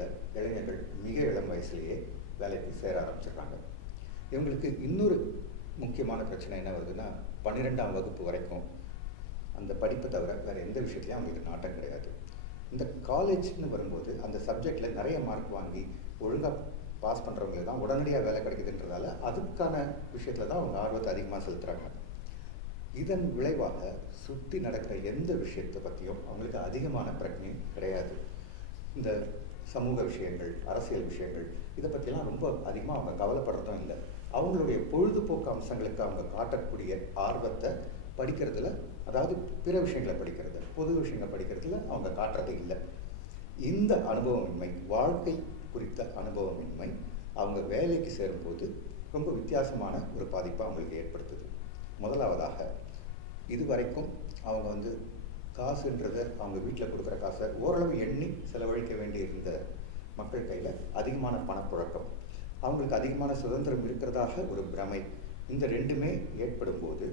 துறையில் இளைஞர்கள் மிக இளம் வயசுலேயே வேலைக்கு சேர ஆரம்பிச்சிடுறாங்க. இவங்களுக்கு இன்னொரு முக்கியமான பிரச்சனை என்ன வருதுன்னா, 12ஆம் வகுப்பு வரைக்கும் அந்த படிப்பை தவிர வேறு எந்த விஷயத்துலையும் அவங்களுக்கு நாட்டம் கிடையாது. இந்த காலேஜ்னு வரும்போது அந்த சப்ஜெக்டில் நிறைய மார்க் வாங்கி ஒழுங்காக பாஸ் பண்ணுறவங்களுக்கு தான் உடனடியாக வேலை கிடைக்குதுன்றதால அதுக்கான விஷயத்தில் தான் அவங்க ஆர்வத்தை அதிகமாக செலுத்துகிறாங்க. இதன் விளைவாக சுற்றி நடக்கிற எந்த விஷயத்தை பற்றியும் அவங்களுக்கு அதிகமான பிரச்சனையும் கிடையாது. இந்த சமூக விஷயங்கள், அரசியல் விஷயங்கள், இதை பற்றிலாம் ரொம்ப அதிகமாக அவங்க கவலைப்படுறதும் இல்லை. அவங்களுடைய பொழுதுபோக்கு அம்சங்களுக்கு அவங்க காட்டக்கூடிய ஆர்வத்தை படிக்கிறதுல, அதாவது பிற விஷயங்களை படிக்கிறது, பொது விஷயங்களை படிக்கிறதுல அவங்க காட்டுறது இல்லை. இந்த அனுபவமின்மை, வாழ்க்கை குறித்த அனுபவமின்மை அவங்க வேலைக்கு சேரும்போது ரொம்ப வித்தியாசமான ஒரு பாதிப்பை அவங்களுக்கு ஏற்படுத்துது. முதலாவதாக, இதுவரைக்கும் அவங்க காசுன்றதை, அவங்க வீட்டில் கொடுக்குற காசை ஓரளவு எண்ணி செலவழிக்க வேண்டியிருந்த மக்கள் கையில் அதிகமான பணப்புழக்கம், அவங்களுக்கு அதிகமான சுதந்திரம் இருக்கிறதாக ஒரு பிரமை, இந்த ரெண்டுமே ஏற்படும் போது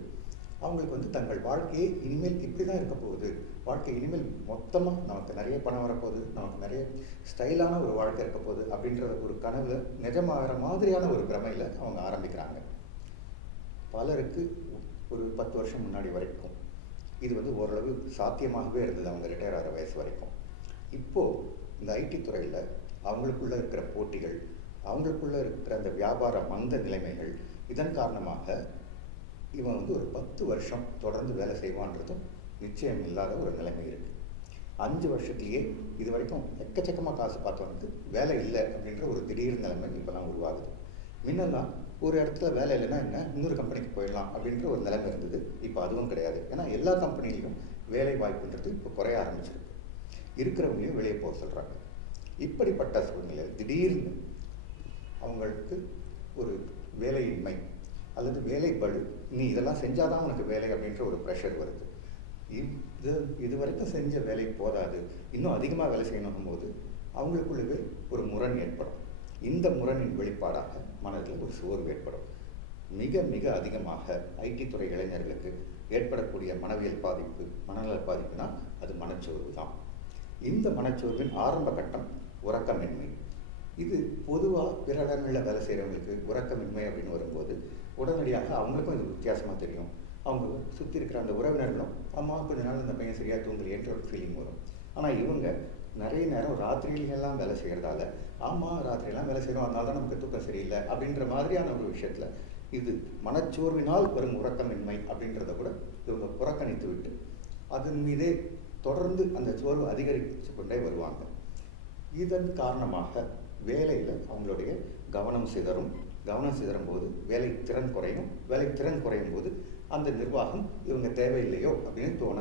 அவங்களுக்கு தங்கள் வாழ்க்கையே இனிமேல் இப்படி தான் இருக்க போகுது, வாழ்க்கை இனிமேல் மொத்தமாக நமக்கு நிறைய பணம் வரப்போகுது, நமக்கு நிறைய ஸ்டைலான ஒரு வாழ்க்கை இருக்க போகுது அப்படின்ற ஒரு கனவு நிஜமாகிற மாதிரியான ஒரு பிரமையில் அவங்க ஆரம்பிக்கிறாங்க. பலருக்கு ஒரு 10 வருஷம் முன்னாடி வரைக்கும் இது ஓரளவு சாத்தியமாகவே இருந்தது, அவங்க ரிட்டையர் ஆகிற வயசு வரைக்கும். இப்போது இந்த ஐடி துறையில் அவங்களுக்குள்ளே இருக்கிற போட்டிகள், அவங்களுக்குள்ளே இருக்கிற அந்த வியாபார மந்த நிலைமைகள், இதன் காரணமாக இவன் ஒரு 10 வருஷம் தொடர்ந்து வேலை செய்வான்றதும் நிச்சயம் இல்லாத ஒரு நிலைமை இருக்குது. 5 வருஷத்துலேயே இது வரைக்கும் எக்கச்சக்கமாக காசு பார்த்தவனுக்கு வேலை இல்லை அப்படின்ற ஒரு திடீர் நிலைமை இப்போலாம் உருவாகுது. முன்னெல்லாம் ஒரு இடத்துல வேலை இல்லைன்னா என்ன, இன்னொரு கம்பெனிக்கு போயிடலாம் அப்படின்ற ஒரு நிலைமை இருந்தது. இப்போ அதுவும் கிடையாது. ஏன்னா எல்லா கம்பெனிலையும் வேலை வாய்ப்புன்றது இப்போ குறைய ஆரம்பிச்சிருக்கு. இருக்கிறவங்களையும் வெளியே போக சொல்கிறாங்க. இப்படிப்பட்ட சூழ்நிலையில் திடீர்னு அவங்களுக்கு ஒரு வேலையின்மை அல்லது வேலை பளு, நீ இதெல்லாம் செஞ்சாதான் உனக்கு வேலை அப்படின்ற ஒரு ப்ரெஷர் வருது. இது வரைக்கும் செஞ்ச வேலை போதாது, இன்னும் அதிகமாக வேலை செய்யணும் போது அவங்களுக்குள்ளவே ஒரு முரண் ஏற்படும். இந்த முரணின் வெளிப்பாடாக மனதில் ஒரு சோர்வு ஏற்படும். மிக மிக அதிகமாக ஐடி துறை இளைஞர்களுக்கு ஏற்படக்கூடிய மனவியல் பாதிப்பு, மனநல பாதிப்புனா அது மனச்சோர்வு தான். இந்த மனச்சோர்வின் ஆரம்ப கட்டம் உறக்கமின்மை. இது பொதுவாக பிற இடங்களில் வேலை செய்கிறவங்களுக்கு உறக்கமின்மை அப்படின்னு வரும்போது உடனடியாக அவங்களுக்கும் இது வித்தியாசமாக தெரியும். அவங்க சுற்றி இருக்கிற அந்த உறவினர்களும், அம்மா கொஞ்ச நாள் இந்த பையன் சரியாக தூங்கலையேன்ற ஒரு ஃபீலிங் வரும். ஆனால் இவங்க நிறைய நேரம் ராத்திரியிலெல்லாம் வேலை செய்கிறதால, ஆமாம் ராத்திரியெல்லாம் வேலை செய்கிறோம், அதனால தான் நமக்கு தூக்கம் சரியில்லை அப்படின்ற மாதிரியான ஒரு விஷயத்தில் இது மனச்சோர்வினால் வரும் உறக்கமின்மை அப்படின்றத கூட இவங்க புறக்கணித்து விட்டு அதன் மீதே தொடர்ந்து அந்த சோர்வு அதிகரித்து கொண்டே வருவாங்க. இதன் காரணமாக வேலையில் அவங்களுடைய கவனம் சிதறும். கவனம் சிதறும் போது வேலை திறன் குறையும். வேலை திறன் குறையும் போது அந்த நிர்வாகம் இவங்க தேவையில்லையோ அப்படின்னு தோண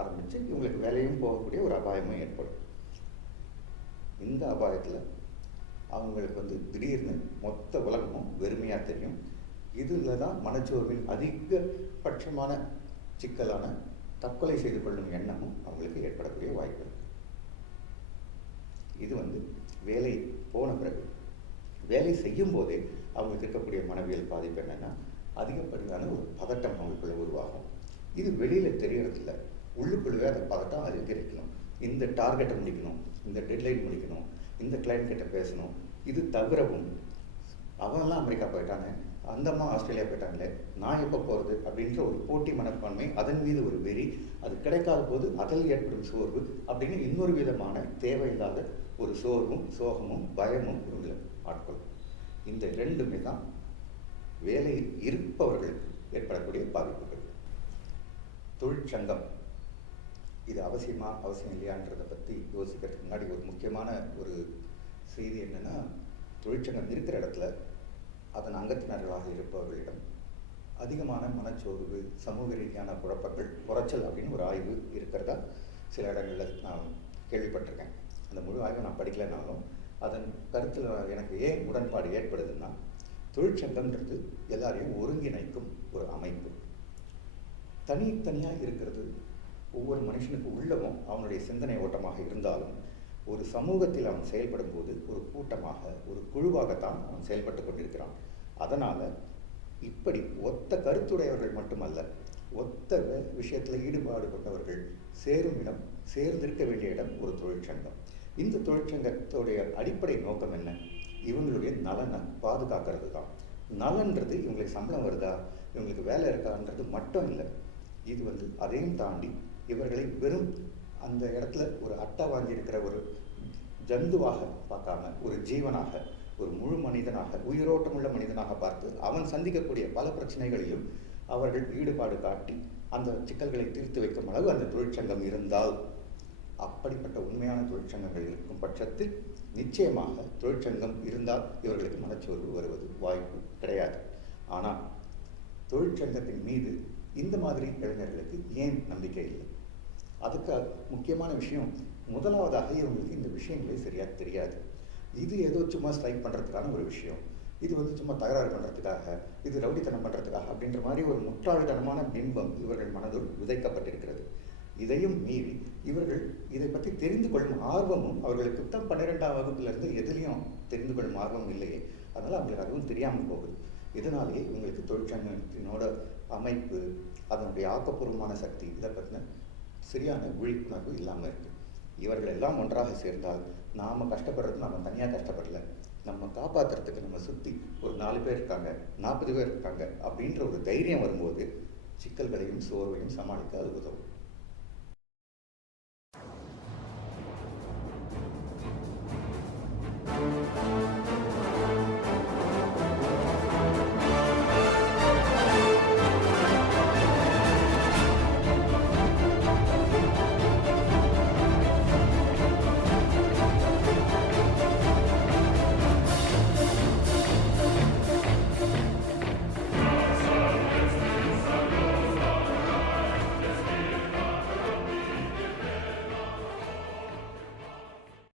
ஆரம்பித்து இவங்களுக்கு வேலையும் போகக்கூடிய ஒரு அபாயமும் ஏற்படும். இந்த அபாயத்தில் அவங்களுக்கு திடீர்னு மொத்த உலகமும் வெறுமையாக தெரியும். இதில் தான் மனச்சோர்வின் அதிகபட்சமான சிக்கலான தற்கொலை செய்து கொள்ளும் எண்ணமும் அவங்களுக்கு ஏற்படக்கூடிய வாய்ப்பு இருக்குது. இது வேலை போன பிறகு. வேலை செய்யும் போதே அவங்களுக்கு இருக்கக்கூடிய மனவியல் பாதிப்பு என்னென்னா, அதிகப்படியான ஒரு பதட்டம் அவங்களுக்குள்ள உருவாகும். இது வெளியில் தெரியறதில்ல, உள்ளுக்குள்ளவே அந்த பதட்டம் அதிகரிக்கணும். இந்த டார்கெட்டை முடிக்கணும், இந்த டெட்லைன் முடிக்கணும், இந்த கிளைண்ட் கிட்ட பேசணும். இது தவிரவும் அவன்லாம் அமெரிக்கா போயிட்டானே, அந்த அம்மா ஆஸ்திரேலியா போயிட்டாங்களே, நான் எப்போ போகிறது அப்படின்ற ஒரு போட்டி மனப்பான்மை, அதன் மீது ஒரு வெறி, அது கிடைக்காத போது அதில் ஏற்படும் சோர்வு அப்படின்னு இன்னொரு விதமான தேவையில்லாத ஒரு சோர்வும் சோகமும் பயமும் இவங்களை ஆட்கொள்ளும். இந்த ரெண்டுமே தான் வேலையில் இருப்பவர்களுக்கு ஏற்படக்கூடிய பாதிப்புகள். தொழிற்சங்கம் இது அவசியம் இல்லையான்றதை பற்றி யோசிக்கிறதுக்கு முன்னாடி ஒரு முக்கியமான ஒரு செய்தி என்னென்னா, தொழிற்சங்கம் இருக்கிற இடத்துல அதன் அங்கத்தினர்களாக இருப்பவர்களிடம் அதிகமான மனச்சோர்வு, சமூக ரீதியான குழப்பங்கள், குறைச்சல் அப்படின்னு ஒரு ஆய்வு இருக்கிறதா சில இடங்களில் நான் கேள்விப்பட்டிருக்கேன். அந்த முழு ஆய்வை நான் படிக்கலைனாலும் அதன் கருத்தில் எனக்கு ஏன் உடன்பாடு ஏற்படுதுன்னா, தொழிற்சங்கம்ன்றது எல்லாரையும் ஒருங்கிணைக்கும் ஒரு அமைப்பு. தனித்தனியாக இருக்கிறது ஒவ்வொரு மனுஷனுக்கு உள்ளவும் அவனுடைய சிந்தனை ஓட்டமாக இருந்தாலும், ஒரு சமூகத்தில் அவன் செயல்படும் போது ஒரு கூட்டமாக, ஒரு குழுவாகத்தான் அவன் செயல்பட்டு கொண்டிருக்கிறான். அதனால் இப்படி ஒத்த கருத்துடையவர்கள் மட்டுமல்ல, ஒத்த விஷயத்தில் ஈடுபாடு கொண்டவர்கள் சேரும் இடம், சேர்ந்திருக்க வேண்டிய இடம் ஒரு தொழிற்சங்கம். இந்த தொழிற்சங்கத்தோடைய அடிப்படை நோக்கம் என்ன? இவங்களுடைய நலனை பாதுகாக்கிறது தான். நலன்றது இவங்களுக்கு சம்பளம் வருதா, இவங்களுக்கு வேலை இருக்கான்றது மட்டும் இல்லை. இது அதையும் தாண்டி இவர்களை வெறும் அந்த இடத்துல ஒரு அட்டை வாங்கியிருக்கிற ஒரு ஜந்துவாக பார்க்காம ஒரு ஜீவனாக, ஒரு முழு மனிதனாக, உயிரோட்டமுள்ள மனிதனாக பார்த்து அவன் சந்திக்கக்கூடிய பல பிரச்சனைகளிலும் அவர்கள் ஈடுபாடு காட்டி அந்த சிக்கல்களை தீர்த்து வைக்கும் அளவு அந்த தொழிற்சங்கம் இருந்தால், அப்படிப்பட்ட உண்மையான தொழிற்சங்கங்கள் இருக்கும் பட்சத்தில் நிச்சயமாக தொழிற்சங்கம் இருந்தால் இவர்களுக்கு மனச்சோர்வு வருவது வாய்ப்பு கிடையாது. ஆனால் தொழிற்சங்கத்தின் மீது இந்த மாதிரி இளைஞர்களுக்கு ஏன் நம்பிக்கை இல்லை? அதுக்கு முக்கியமான விஷயம், முதலாவதாக இவங்களுக்கு இந்த விஷயங்களே சரியாக தெரியாது. இது ஏதோ சும்மா ஸ்ட்ரைக் பண்ணுறதுக்கான ஒரு விஷயம், இது சும்மா தகராறு பண்ணுறதுக்காக, இது ரவுடித்தனம் பண்ணுறதுக்காக அப்படின்ற மாதிரி ஒரு முட்டாள்தனமான பிம்பம் இவர்கள் மனதுள் விதைக்கப்பட்டிருக்கிறது. இதையும் மீறி இவர்கள் இதை பற்றி தெரிந்து கொள்ளும் ஆர்வமும் அவர்களுக்கு தான் 12ஆம் வகுப்பிலிருந்து எதுலேயும் தெரிந்து கொள்ளும் ஆர்வம் இல்லையே, அதனால் அவங்களுக்கு அதுவும் தெரியாமல் போகுது. இதனாலேயே இவங்களுக்கு தொழிற்சங்கத்தினோட அமைப்பு, அதனுடைய ஆக்கப்பூர்வமான சக்தி, இதை பற்றின சரியான விழிப்புணர்வு இல்லாமல் இருக்குது. இவர்கள் எல்லாம் ஒன்றாக சேர்ந்தால் நாம் கஷ்டப்படுறது நம்ம தனியாக கஷ்டப்படலை, நம்ம காப்பாற்றுறதுக்கு நம்ம சுற்றி ஒரு 4 பேர் இருக்காங்க, 40 பேர் இருக்காங்க அப்படின்ற ஒரு தைரியம் வரும்போது சிக்கல்களையும் சோர்வையும் சமாளிக்க அது உதவும்.